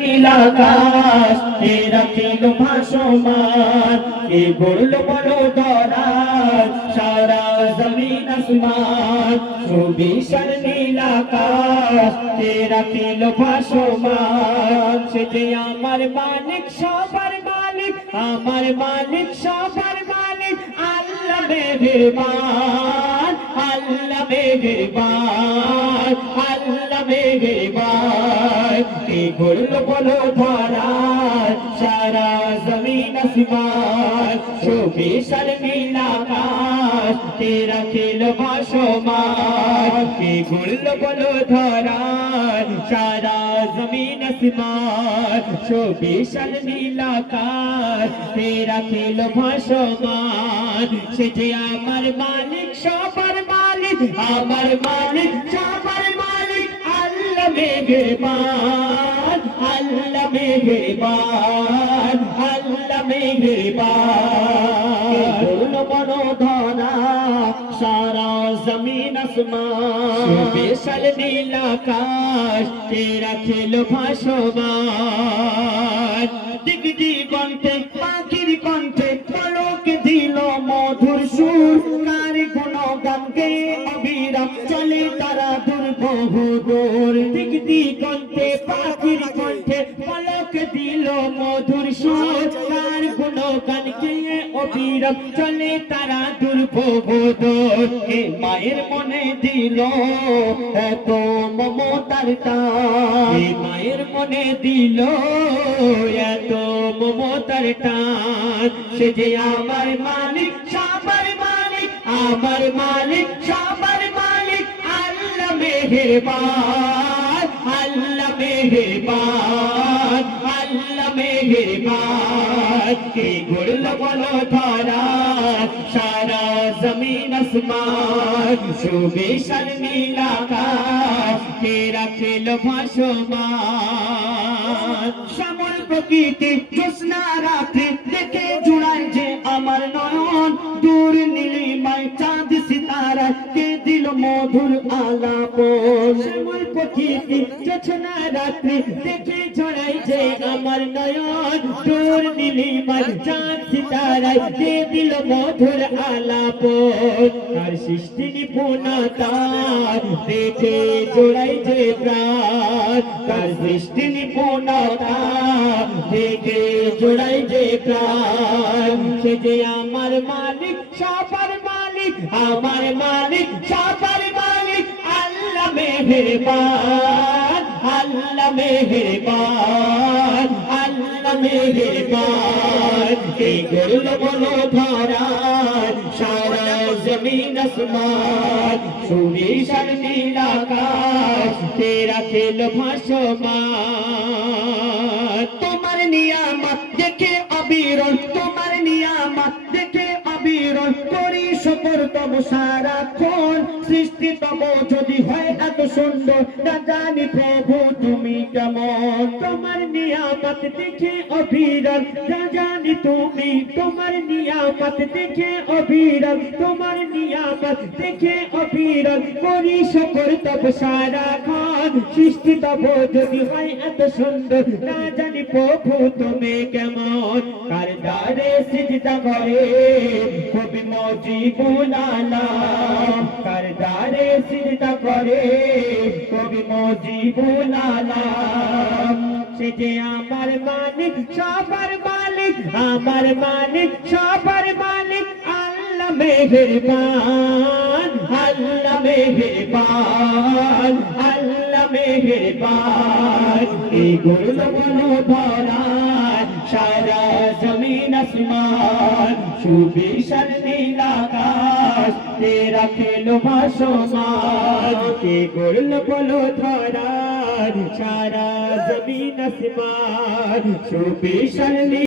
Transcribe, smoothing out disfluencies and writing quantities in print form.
নীলাকাশ তেরা ছিল ভাসমান কে গড়ল বলো ধরার সারা জমিন আসমান সুবিশাল নীলাকাশ তেরা ছিল ভাসমান সে যে আমার মালিক সবার মালিক আমার মালিক সবার মালিক আল্লাহ মেহেরবান আল্লাহ মেহেরবান আল্লাহ মেহেরবান কে গড়ল বলো ধরার সারা জমিন আসমান সুবিশাল নীলাকাশ তেরা খেল ভাসমান কে গড়ল বলো ধরার সারা জমিন আসমান সুবিশাল নীলাকাশ তেরা খেল ভাসমান সে যে আমার মালিক সবার মালিক আমার মালিক সবার মালিক আল্লাহ মেহেরবান আল্লাহ মেহেরবান আল্লাহ মেহেরবান বড় ধরা সারা জমিন আসমান সুবিশাল নীলাকাশ তেরা খেল ভাসমান দিক দিগন্তে পাখির কণ্ঠে পলক দিল মধুর সুর কার গুণগান গেয়ে অবিরাম চলে তারা দুর্বহুদূর দিক দিগন্তে পাখির কণ্ঠে পলক দিল মধুর সুর কার গুণগান গেয়ে অবিরাম চলে তারা দুর্বহুদূর কে মায়ের মনে দিল এত মমতার টান মায়ের মনে দিল এত মমতার টান সে যে আমার মালিক সবার মালিক আমার মালিক সবার মালিক আল্লাহ মেহেরবান আল্লাহ মেহেরবান আল্লাহ মেহেরবান কে গড়ল বলো ধরা সারা জমিন আসমান সুবিশাল নীলাকাশ তেরা খেল ভাসমান শ্যামল প্রকৃতি জ্যোৎস্না রাত্রি দেখে জুড়ায় যে আমার নয়ন দূর নীলিমায় চাঁদ সিতারা কে দিল মধুর আলাপন শ্যামল প্রকৃতি জ্যোৎস্না রাত্রি দেখে জুড়ায় যে আমার নয়ন দূর নীলিমায় চাঁদ সিতারা কে দিল মধুর আলাপন তার সৃষ্টি নিপুণতা দেখে জোড়াই যে প্রাণ তার সৃষ্টি নিপুণতা দেখে জোড়াই যে প্রাণ সে যে আমার মালিক সবার মালিক আমার মালিক সবার মালিক আল্লাহ মেহেরবান আল্লাহ মেহেরবান আল্লাহ মেহেরবান কে গড়ল বলো ধরার সারা জমিন আসমান সুবিশাল নীলাকাশ তেরা খেল ভাসমান তোমার নিয়ামত দেখে অবিরল তোমার নিয়ামত দেখে অবিরল করি শুকর তব সারাক্ষণ সৃষ্টি তব যদি হয় এত সুন্দর না জানি প্রভু তুমি কেমন তোমার নিয়ামত দেখে অবিরল না জানি তুমি তোমার নিয়ামত দেখে অবিরল তোমার নিয়ামত দেখে অবিরল করি শুকর তব সারাক্ষণ সৃষ্টি তব যদি হয় এত সুন্দর না জানি প্রভু তুমি কেমন কার দ্বারে সিজদা করে কবি মুজিবুল আলাম কার দ্বারে সিজদা করে কবি মুজিবুল আলাম সে যে আমার মালিক সবার মালিক আমার মালিক সবার মালিক আল্লাহ মেহেরবান আল্লাহ মেহেরবান আল্লাহ মেহেরবান এই গড়ল বলো ধরা সারা জমিন আসমান সুবিশাল নীলাকাশ তেরা খেল ভাসমান কে গড়ল বলো ধরা সারা জমিন আসমান সুবিশাল